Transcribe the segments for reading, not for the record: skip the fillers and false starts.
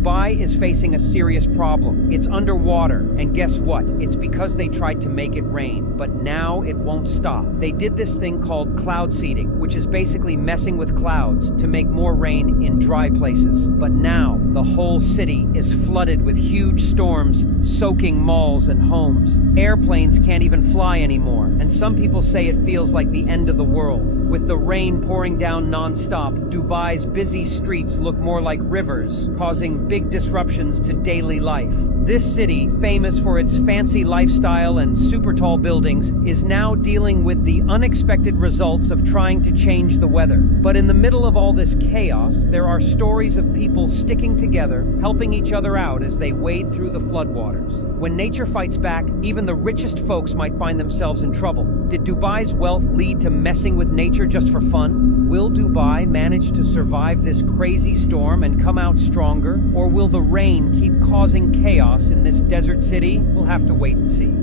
Dubai is facing a serious problem. It's underwater, and guess what? It's because they tried to make it rain, but now it won't stop. They did this thing called cloud seeding, which is basically messing with clouds to make more rain in dry places. But now, the whole city is flooded with huge storms, soaking malls and homes. Airplanes can't even fly anymore, and some people say it feels like the end of the world. With the rain pouring down non-stop, Dubai's busy streets look more like rivers, causing big disruptions to daily life. This city, famous for its fancy lifestyle and super tall buildings, is now dealing with the unexpected results of trying to change the weather. But in the middle of all this chaos, there are stories of people sticking together, helping each other out as they wade through the floodwaters. When nature fights back, even the richest folks might find themselves in trouble. Did Dubai's wealth lead to messing with nature just for fun? Will Dubai manage to survive this crazy storm and come out stronger? Or will the rain keep causing chaos in this desert city? We'll have to wait and see.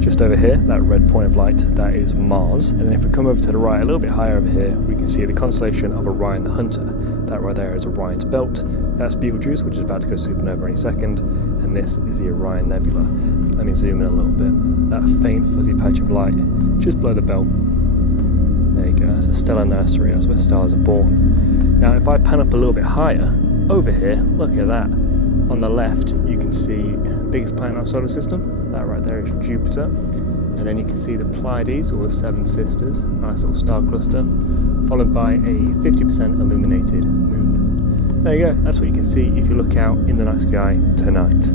Just over here, that red point of light, that is Mars. And then if we come over to the right, a little bit higher over here, we can see the constellation of Orion the Hunter. That right there is Orion's Belt. That's Betelgeuse, which is about to go supernova any second. And this is the Orion Nebula. Let me zoom in a little bit. That faint fuzzy patch of light just below the belt. There you go, that's a stellar nursery, that's where stars are born. Now if I pan up a little bit higher, over here, look at that. On the left, you can see the biggest planet in our solar system. That right there is Jupiter. And then you can see the Pleiades, or the Seven Sisters, nice little star cluster, followed by a 50% illuminated moon. There you go, that's what you can see if you look out in the night sky tonight.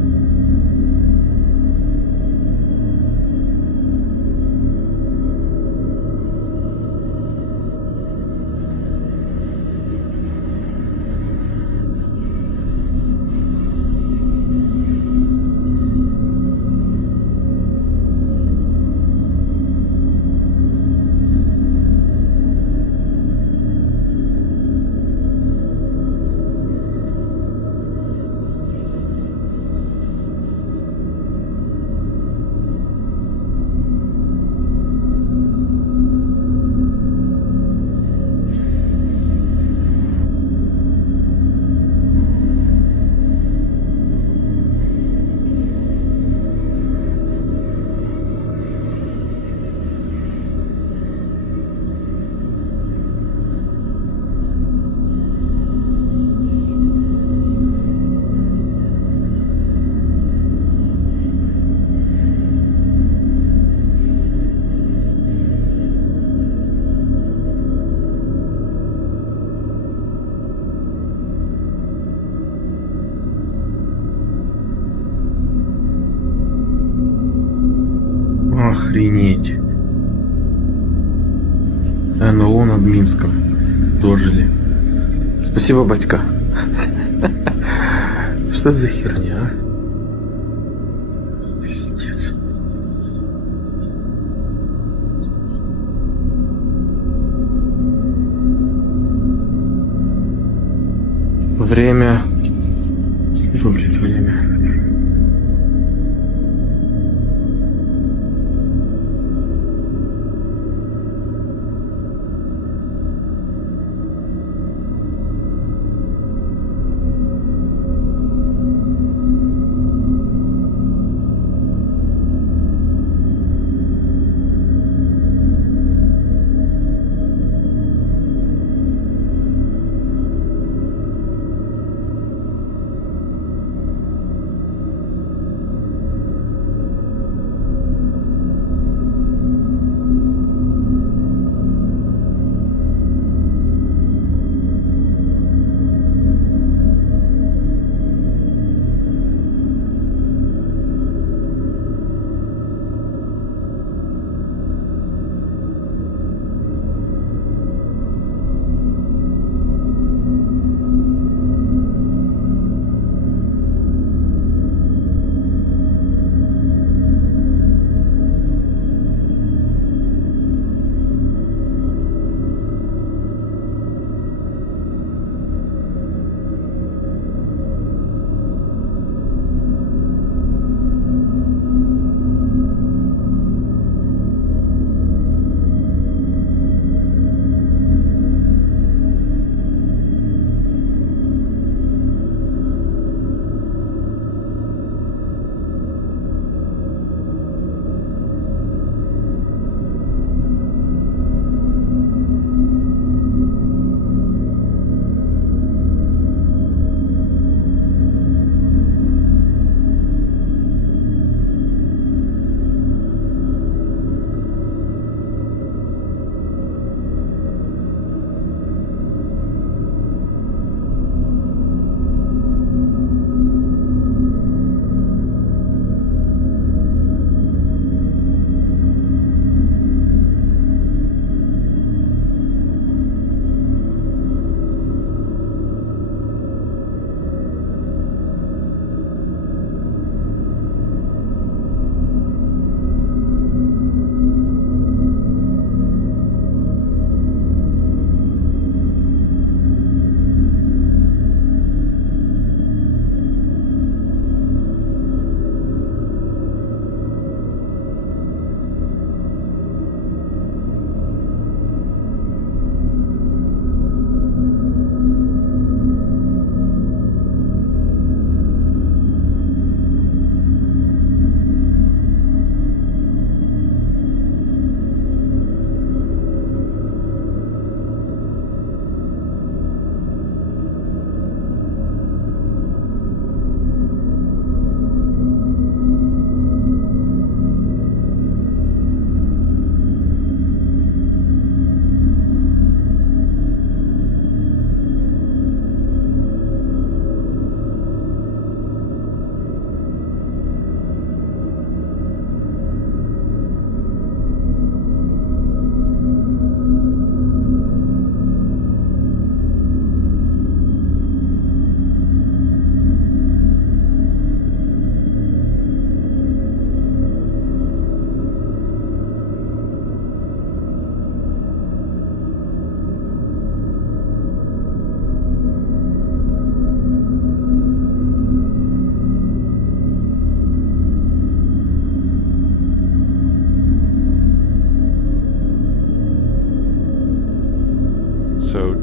Охренеть. НЛО над Минском. Дожили. Спасибо, батька. Что за херня, а? Пиздец. Время. Что, блядь, время?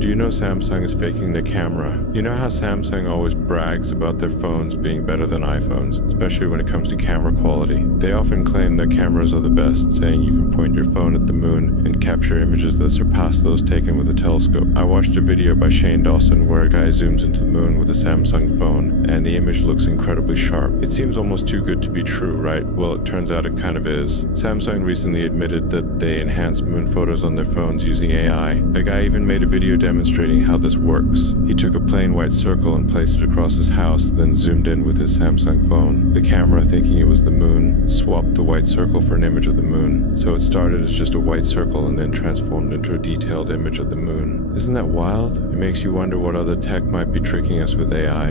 Do you know Samsung is faking their camera? You know how Samsung always brags about their phones being better than iPhones, especially when it comes to camera quality. They often claim their cameras are the best, saying you can point your phone at the moon and capture images that surpass those taken with a telescope. I watched a video by Shane Dawson where a guy zooms into the moon with a Samsung phone, and the image looks incredibly sharp. It seems almost too good to be true, right? Well, it turns out it kind of is. Samsung recently admitted that they enhance moon photos on their phones using AI. A guy even made a video demonstrating how this works. He took a plain white circle and placed it across his house, then zoomed in with his Samsung phone. The camera, thinking it was the moon, swapped the white circle for an image of the moon. So it started as just a white circle and then transformed into a detailed image of the moon. Isn't that wild? It makes you wonder what other tech might be tricking us with AI.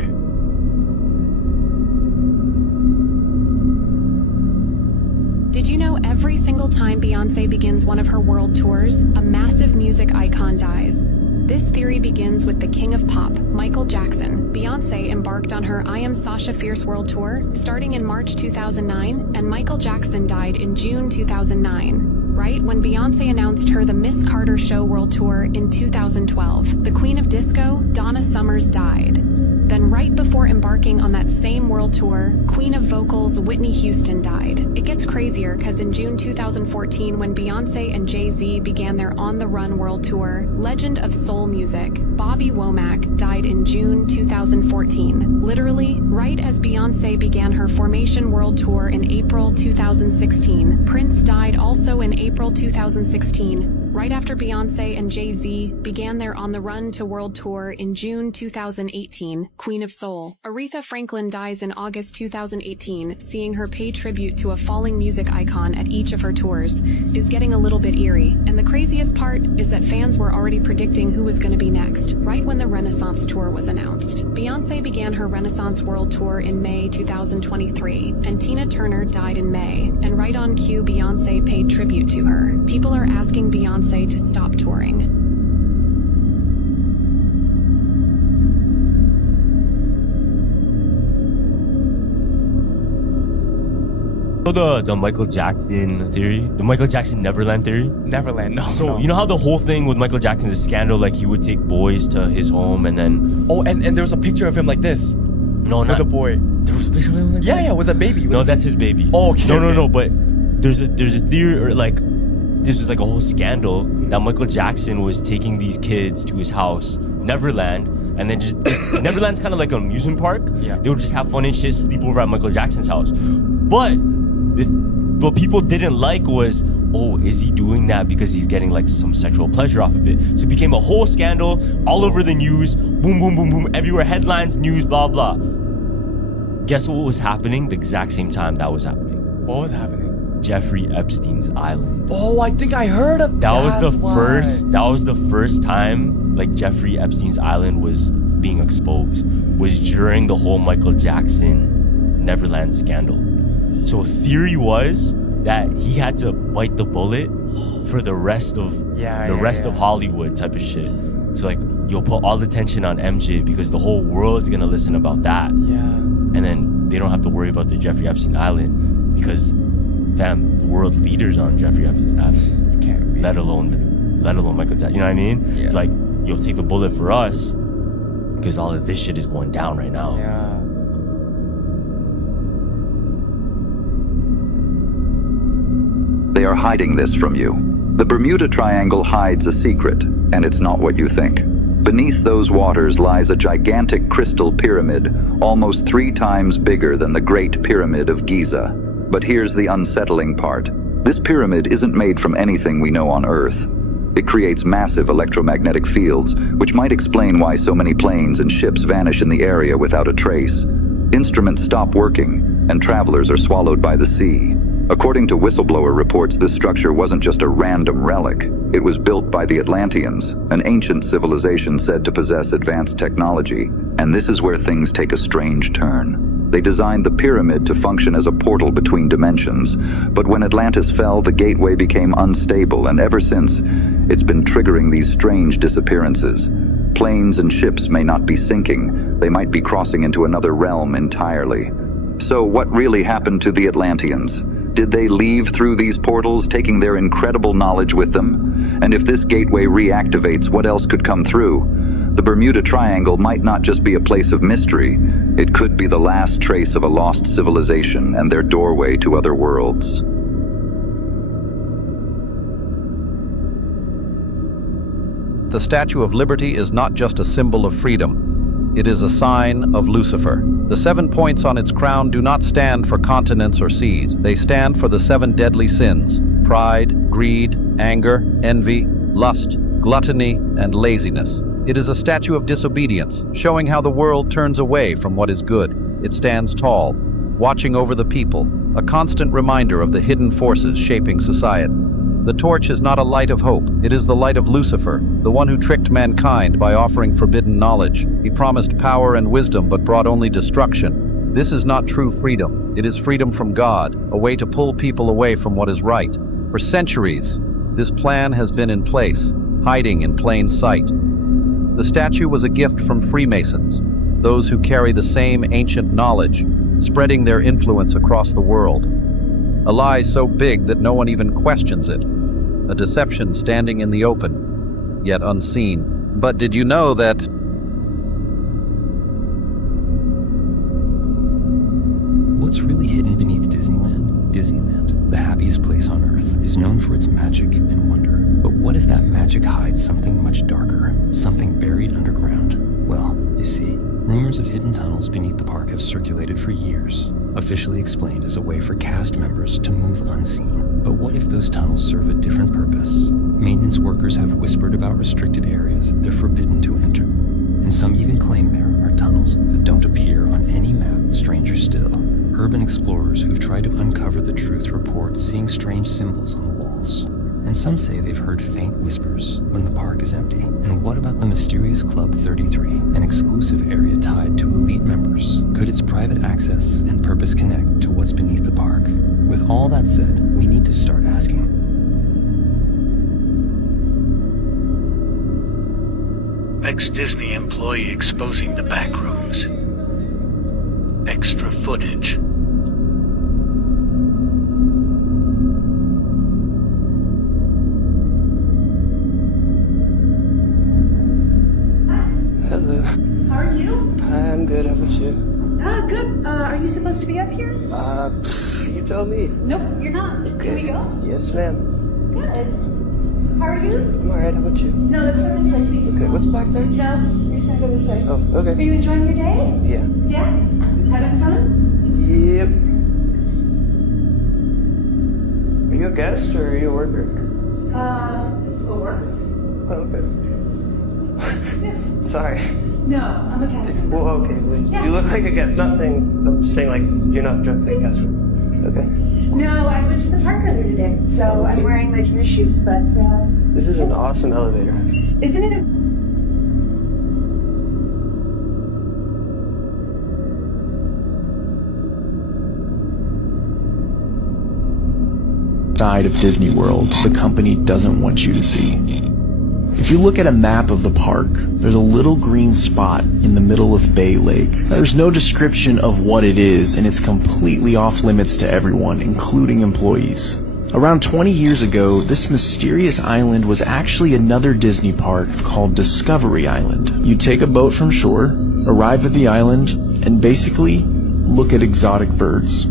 Did you know every single time Beyoncé begins one of her world tours, a massive music icon dies? This theory begins with the king of pop, Michael Jackson. Beyoncé embarked on her I Am Sasha Fierce World Tour starting in March 2009, and Michael Jackson died in June 2009. Right when Beyoncé announced her The Miss Carter Show World Tour in 2012, the Queen of Disco, Donna Summers, died. Then right before embarking on that same world tour, Queen of Vocals Whitney Houston died. It gets crazier because in June 2014, when Beyoncé and Jay-Z began their On the Run world tour, legend of soul music, Bobby Womack, died in June 2014. Literally, right as Beyoncé began her Formation world tour in April 2016. Prince died also in April 2016. Right after Beyoncé and Jay-Z began their On the Run to World Tour in June 2018, Queen of Soul. Aretha Franklin dies in August 2018, seeing her pay tribute to a falling music icon at each of her tours is getting a little bit eerie. And the craziest part is that fans were already predicting who was going to be next, right when the Renaissance Tour was announced. Beyoncé began her Renaissance World Tour in May 2023, and Tina Turner died in May. And right on cue, Beyoncé paid tribute to her. People are asking Beyoncé to stop touring. The Michael Jackson theory, the Michael Jackson Neverland theory. Neverland, no. So no. you know how the whole thing with Michael Jackson, the scandal, like he would take boys to his home and then. Oh, and there was a picture of him like this. No, with not a boy. There was a picture of him like that? Yeah, with a baby. No, that's his baby. Oh, okay. No. But there's a theory, or like this was like a whole scandal that Michael Jackson was taking these kids to his house, Neverland, and then just Neverland's kind of like an amusement park. Yeah. They would just have fun and shit, sleep over at Michael Jackson's house. But what people didn't like was, oh, is he doing that because he's getting like some sexual pleasure off of it? So it became a whole scandal all over the news. Boom, boom, boom, boom, everywhere. Headlines, news, blah, blah. Guess what was happening the exact same time that was happening? What was happening? Jeffrey Epstein's island. Oh, I think I heard of that. That was the first time like Jeffrey Epstein's island was being exposed, was during the whole Michael Jackson Neverland scandal. So theory was that he had to bite the bullet for the rest of of Hollywood type of shit. So like you'll put all the attention on MJ because the whole world's gonna listen about that. Yeah. And then they don't have to worry about the Jeffrey Epstein island because fam, the world leaders on Jeffrey Epstein island. You can't be. Let alone Michael Jackson. You know what I mean? Yeah. It's like you'll take the bullet for us because all of this shit is going down right now. Yeah. They are hiding this from you. The Bermuda Triangle hides a secret, and it's not what you think. Beneath those waters lies a gigantic crystal pyramid, almost 3 times bigger than the Great Pyramid of Giza. But here's the unsettling part. This pyramid isn't made from anything we know on Earth. It creates massive electromagnetic fields, which might explain why so many planes and ships vanish in the area without a trace. Instruments stop working, and travelers are swallowed by the sea. According to whistleblower reports, this structure wasn't just a random relic. It was built by the Atlanteans, an ancient civilization said to possess advanced technology. And this is where things take a strange turn. They designed the pyramid to function as a portal between dimensions, but when Atlantis fell, the gateway became unstable, and ever since, it's been triggering these strange disappearances. Planes and ships may not be sinking, they might be crossing into another realm entirely. So what really happened to the Atlanteans? Did they leave through these portals, taking their incredible knowledge with them? And if this gateway reactivates, what else could come through? The Bermuda Triangle might not just be a place of mystery. It could be the last trace of a lost civilization and their doorway to other worlds. The Statue of Liberty is not just a symbol of freedom. It is a sign of Lucifer. The 7 points on its crown do not stand for continents or seas. They stand for the 7 deadly sins: pride, greed, anger, envy, lust, gluttony, and laziness. It is a statue of disobedience, showing how the world turns away from what is good. It stands tall, watching over the people, a constant reminder of the hidden forces shaping society. The torch is not a light of hope. It is the light of Lucifer, the one who tricked mankind by offering forbidden knowledge. He promised power and wisdom, but brought only destruction. This is not true freedom. It is freedom from God, a way to pull people away from what is right. For centuries, this plan has been in place, hiding in plain sight. The statue was a gift from Freemasons, those who carry the same ancient knowledge, spreading their influence across the world. A lie so big that no one even questions it. A deception standing in the open, yet unseen. But did you know that what's really hidden beneath Disneyland? Disneyland, the happiest place on Earth, is known for its magic and wonder. But what if that magic hides something much darker? Something buried underground? Well, you see, rumors of hidden tunnels beneath the park have circulated for years, officially explained as a way for cast members to move unseen. But what if those tunnels serve a different purpose? Maintenance workers have whispered about restricted areas they're forbidden to enter. And some even claim there are tunnels that don't appear on any map. Stranger still, urban explorers who've tried to uncover the truth report seeing strange symbols on the walls. And some say they've heard faint whispers when the park is empty. And what about the mysterious Club 33, an exclusive area tied to elite members? Could its private access and purpose connect to what's beneath the park? With all that said, we need to start asking. Ex-Disney employee exposing the back rooms. Extra footage. Hello. How are you? I'm good, how about you? Good. Are you supposed to be up here? You tell me. Nope, you're not. Okay. Can we go? Yes, ma'am. Good. How are you? I'm alright, how about you? No, let's go this way, please. Okay, what's back there? No, you're just gonna go this way. Oh, okay. Are you enjoying your day? Yeah. Yeah? Having fun? Yep. Are you a guest or are you a worker? For work. Oh, okay. Yeah. Sorry. No, I'm a cast member. Well, okay. Well, Yeah. You look like a guest. Not saying, I'm just saying like you're not dressed like a guest. Okay. No, I went to the park earlier today, so I'm wearing my tennis shoes, but This is an awesome elevator. isn't it side of Disney World the company doesn't want you to see. If you look at a map of the park, there's a little green spot in the middle of Bay Lake. There's no description of what it is, and it's completely off limits to everyone, including employees. Around 20 years ago, this mysterious island was actually another Disney park called Discovery Island. You take a boat from shore, arrive at the island, and basically look at exotic birds.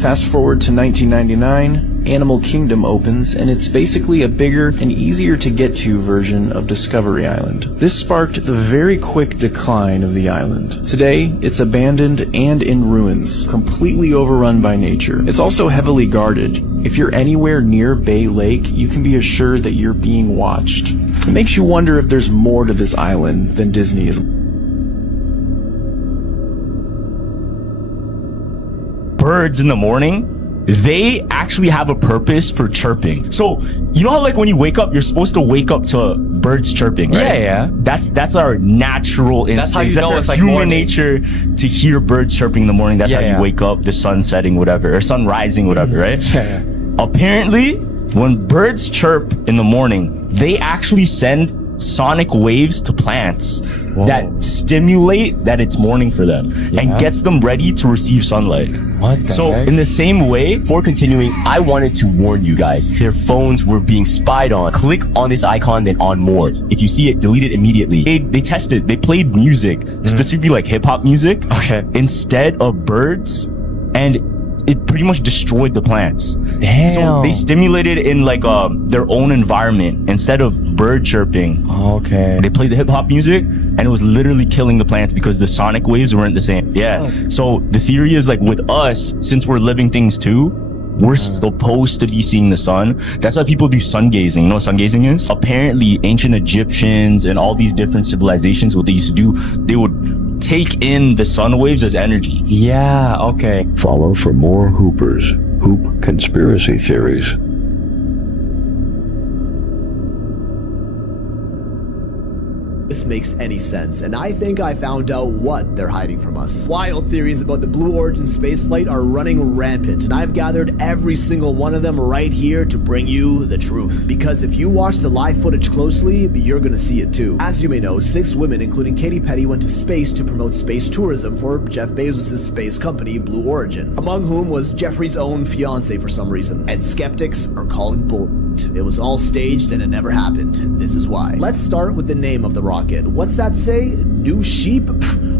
Fast forward to 1999, Animal Kingdom opens, and it's basically a bigger and easier to get to version of Discovery Island. This sparked the very quick decline of the island. Today, it's abandoned and in ruins, completely overrun by nature. It's also heavily guarded. If you're anywhere near Bay Lake, you can be assured that you're being watched. It makes you wonder if there's more to this island than Disney is. Birds in the morning, they actually have a purpose for chirping. So you know how like when you wake up, you're supposed to wake up to birds chirping, right? Yeah. That's our natural instincts. That's how you know our it's like human morning. nature to hear birds chirping in the morning. That's how you wake up, the sun setting, whatever, or sun rising, whatever, right? Yeah. Apparently, when birds chirp in the morning, they actually send sonic waves to plants that stimulate that it's morning for them and gets them ready to receive sunlight. What the So heck? in the same way, before continuing, I wanted to warn you guys, their phones were being spied on. Click on this icon, then on more. If you see it, delete it immediately. They tested, they played music, specifically like hip hop music, instead of birds, and it pretty much destroyed the plants. Damn. So they stimulated in like their own environment instead of bird chirping. Okay. They played the hip hop music and it was literally killing the plants because the sonic waves weren't the same. Yeah. So the theory is like with us, since we're living things too, we're supposed to be seeing the sun. That's why people do sun gazing. You know what sun gazing is? Apparently ancient Egyptians and all these different civilizations, what they used to do, they would take in the sun waves as energy. Yeah, okay. Follow for more Hoopers, Hoop conspiracy theories. This makes any sense, and I think I found out what they're hiding from us. Wild theories about the Blue Origin spaceflight are running rampant, and I've gathered every single one of them right here to bring you the truth. Because if you watch the live footage closely, you're gonna see it too. As you may know, 6 women, including Katy Perry, went to space to promote space tourism for Jeff Bezos' space company, Blue Origin, among whom was Jeffrey's own fiance for some reason. And skeptics are calling bullshit. It was all staged and it never happened. This is why. Let's start with the name of the rocket. What's that say? New sheep?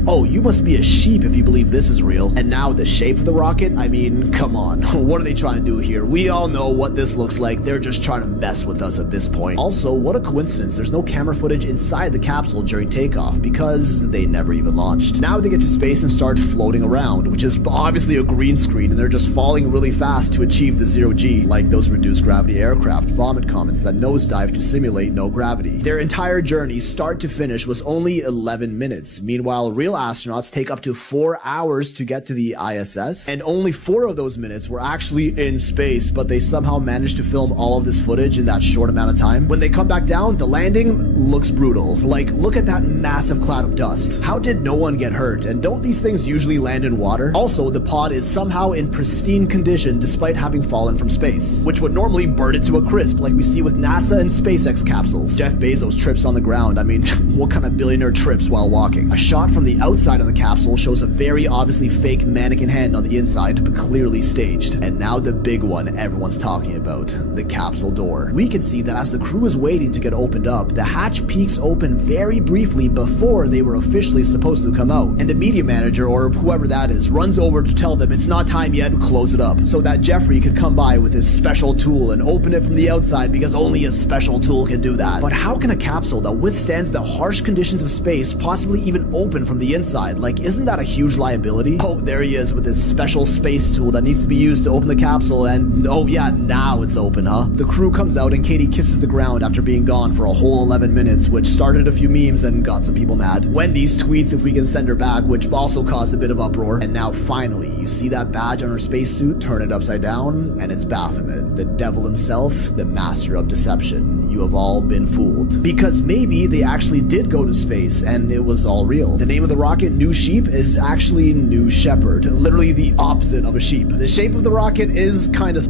Oh, you must be a sheep if you believe this is real. And now the shape of the rocket? I mean, come on. What are they trying to do here? We all know what this looks like. They're just trying to mess with us at this point. Also, what a coincidence. There's no camera footage inside the capsule during takeoff because they never even launched. Now they get to space and start floating around, which is obviously a green screen, and they're just falling really fast to achieve the 0G, like those reduced gravity aircraft vomit comets that nosedive to simulate no gravity. Their entire journey, start to finish, was only 11 minutes. Meanwhile, real astronauts take up to 4 hours to get to the ISS, and only 4 of those minutes were actually in space, but they somehow managed to film all of this footage in that short amount of time. When they come back down, the landing looks brutal. Like, look at that massive cloud of dust. How did no one get hurt? And don't these things usually land in water? Also, the pod is somehow in pristine condition despite having fallen from space, which would normally burn it to a crisp like we see with NASA and SpaceX capsules. Jeff Bezos trips on the ground. I mean, what kind of billionaire trips while walking? A shot from the outside of the capsule shows a very obviously fake mannequin hand on the inside, but clearly staged. And now the big one everyone's talking about, the capsule door. We can see that as the crew is waiting to get opened up, the hatch peeks open very briefly before they were officially supposed to come out. And the media manager, or whoever that is, runs over to tell them it's not time yet and close it up, so that Jeffrey could come by with his special tool and open it from the outside because only a special tool can do that. But how can a capsule that withstands the harsh conditions of space possibly even open from the inside? Like, isn't that a huge liability? Oh, there he is with his special space tool that needs to be used to open the capsule, and oh yeah, now it's open, huh? The crew comes out and Katie kisses the ground after being gone for a whole 11 minutes, which started a few memes and got some people mad. Wendy's tweets if we can send her back, which also caused a bit of uproar. And now finally, you see that badge on her spacesuit, turn it upside down, and it's Baphomet, the devil himself, the master of deception. You have all been fooled. Because maybe they actually did go to space and it was all real. The name of the rocket, New Sheep, is actually New Shepherd, literally the opposite of a sheep. The shape of the rocket is kind of...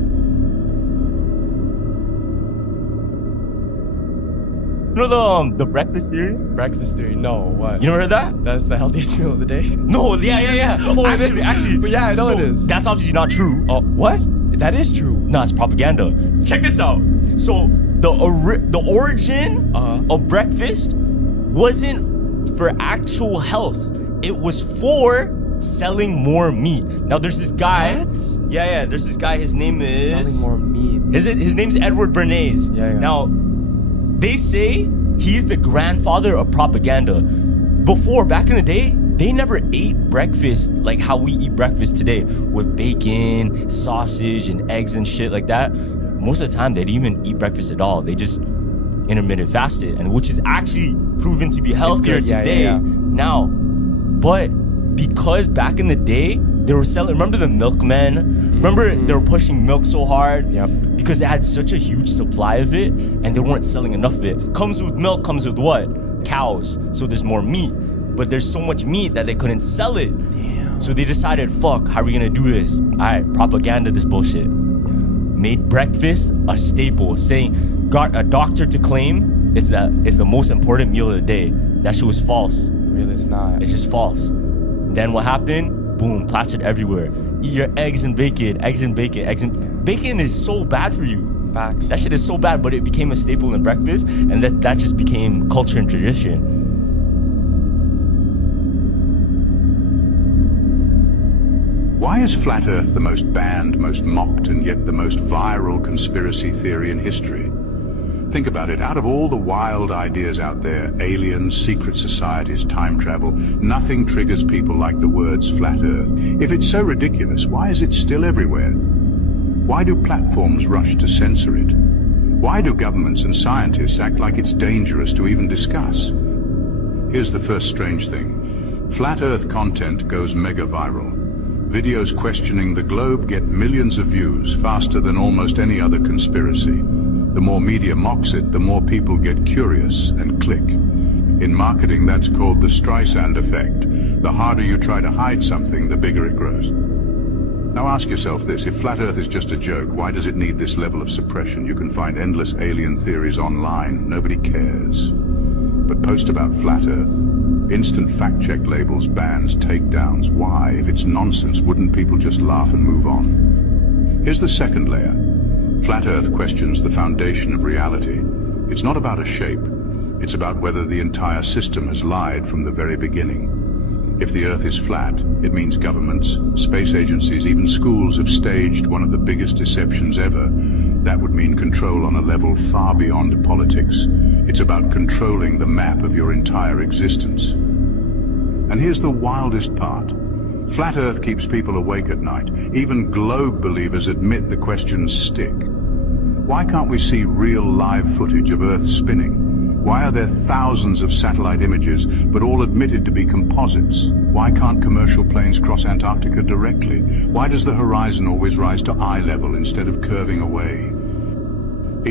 You know the breakfast theory? Breakfast theory? No, what? You never heard that? That's the healthiest meal of the day? No, yeah. Oh, actually. Yeah, I know it is. That's obviously not true. Oh, what? That is true. No, it's propaganda. Check this out. So the origin of breakfast wasn't for actual health. It was for selling more meat. Now there's this guy. What? Yeah. There's this guy. His name is selling more meat. His name's Edward Bernays. Yeah. Now they say he's the grandfather of propaganda. Before, back in the day, they never ate breakfast like how we eat breakfast today with bacon, sausage, and eggs and shit like that. Most of the time, they didn't even eat breakfast at all. They just intermittent fasted, and which is actually proven to be healthier today now. But because back in the day, they were selling, remember the milkmen? Remember they were pushing milk so hard? Yep. Because they had such a huge supply of it and they weren't selling enough of it. Comes with milk, comes with what? Cows. So there's more meat. But there's so much meat that they couldn't sell it. Damn. So they decided, fuck, how are we gonna do this? Alright, propaganda this bullshit. Made breakfast a staple, saying, got a doctor to claim it's the most important meal of the day. That shit was false. Really, it's not. It's just false. Then what happened? Boom, plastered everywhere. Eat your eggs and bacon. Bacon is so bad for you. Facts. That shit is so bad, but it became a staple in breakfast, and that just became culture and tradition. Why is Flat Earth the most banned, most mocked, and yet the most viral conspiracy theory in history? Think about it. Out of all the wild ideas out there, aliens, secret societies, time travel, nothing triggers people like the words Flat Earth. If it's so ridiculous, why is it still everywhere? Why do platforms rush to censor it? Why do governments and scientists act like it's dangerous to even discuss? Here's the first strange thing. Flat Earth content goes mega viral. Videos questioning the globe get millions of views faster than almost any other conspiracy. The more media mocks it, the more people get curious and click. In marketing, that's called the Streisand effect. The harder you try to hide something, the bigger it grows. Now ask yourself this, if Flat Earth is just a joke, why does it need this level of suppression? You can find endless alien theories online, nobody cares. But post about Flat Earth, instant fact-check labels, bans, takedowns. Why? If it's nonsense, wouldn't people just laugh and move on? Here's the second layer. Flat Earth questions the foundation of reality. It's not about a shape. It's about whether the entire system has lied from the very beginning. If the Earth is flat, it means governments, space agencies, even schools have staged one of the biggest deceptions ever. That would mean control on a level far beyond politics. It's about controlling the map of your entire existence. And here's the wildest part. Flat Earth keeps people awake at night. Even globe believers admit the questions stick. Why can't we see real live footage of Earth spinning? Why are there thousands of satellite images, but all admitted to be composites? Why can't commercial planes cross Antarctica directly? Why does the horizon always rise to eye level instead of curving away?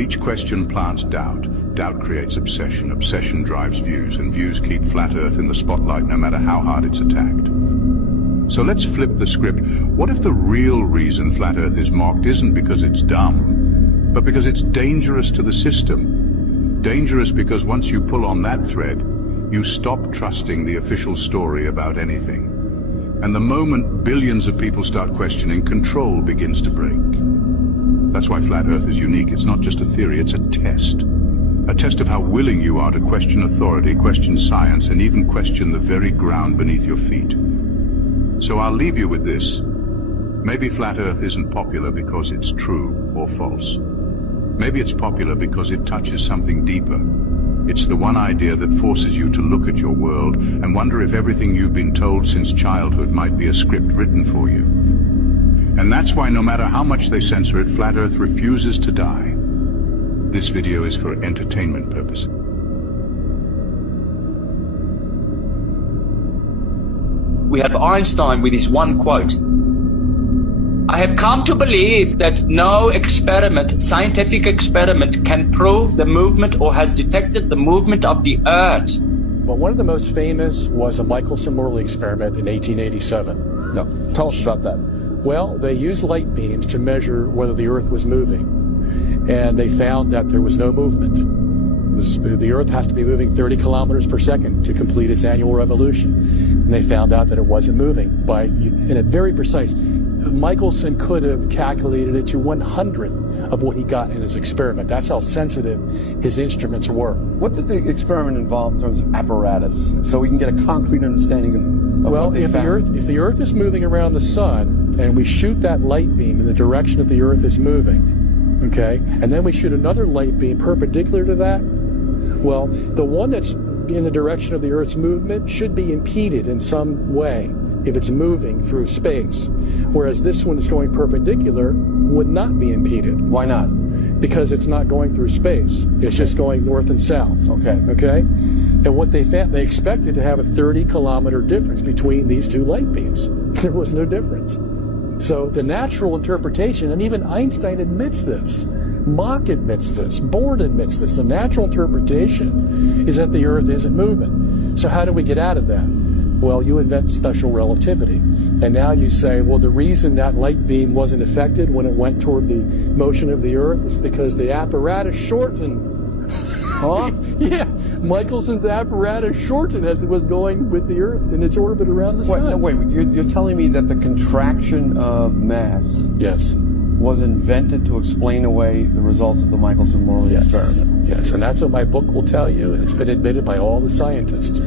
Each question plants doubt. Doubt creates obsession. Obsession drives views, and views keep Flat Earth in the spotlight no matter how hard it's attacked. So let's flip the script. What if the real reason Flat Earth is mocked isn't because it's dumb, but because it's dangerous to the system? Dangerous because once you pull on that thread, you stop trusting the official story about anything. And the moment billions of people start questioning, control begins to break. That's why Flat Earth is unique. It's not just a theory, it's a test. A test of how willing you are to question authority, question science, and even question the very ground beneath your feet. So I'll leave you with this. Maybe Flat Earth isn't popular because it's true or false. Maybe it's popular because it touches something deeper. It's the one idea that forces you to look at your world and wonder if everything you've been told since childhood might be a script written for you. And that's why no matter how much they censor it, Flat Earth refuses to die. This video is for entertainment purposes. We have Einstein with his one quote. I have come to believe that no experiment, scientific experiment, can prove the movement or has detected the movement of the Earth. Well, one of the most famous was the Michelson-Morley experiment in 1887. No, tell us about that. Well, they used light beams to measure whether the Earth was moving, and they found that there was no movement. The Earth has to be moving 30 kilometers per second to complete its annual revolution. And they found out that it wasn't moving in a very precise. Michelson could have calculated it to 1/100th of what he got in his experiment. That's how sensitive his instruments were. What did the experiment involve in terms of apparatus, so we can get a concrete understanding of well, what they found? If the Earth is moving around the sun, and we shoot that light beam in the direction that the Earth is moving, okay, and then we shoot another light beam perpendicular to that, well, the one that's in the direction of the Earth's movement should be impeded in some way if it's moving through space, whereas this one that's going perpendicular would not be impeded. Why not? Because it's not going through space. It's just going north and south. Okay? And what they found, they expected to have a 30-kilometer difference between these two light beams. There was no difference. So the natural interpretation, and even Einstein admits this, Mach admits this, Born admits this, the natural interpretation is that the Earth isn't moving. So how do we get out of that? Well, you invent special relativity. And now you say, well, the reason that light beam wasn't affected when it went toward the motion of the Earth is because the apparatus shortened. Huh? Yeah, Michelson's apparatus shortened as it was going with the Earth in its orbit around the sun. No, wait, you're telling me that the contraction of mass Yes. was invented to explain away the results of the Michelson-Morley experiment? Yes, and that's what my book will tell you, and it's been admitted by all the scientists.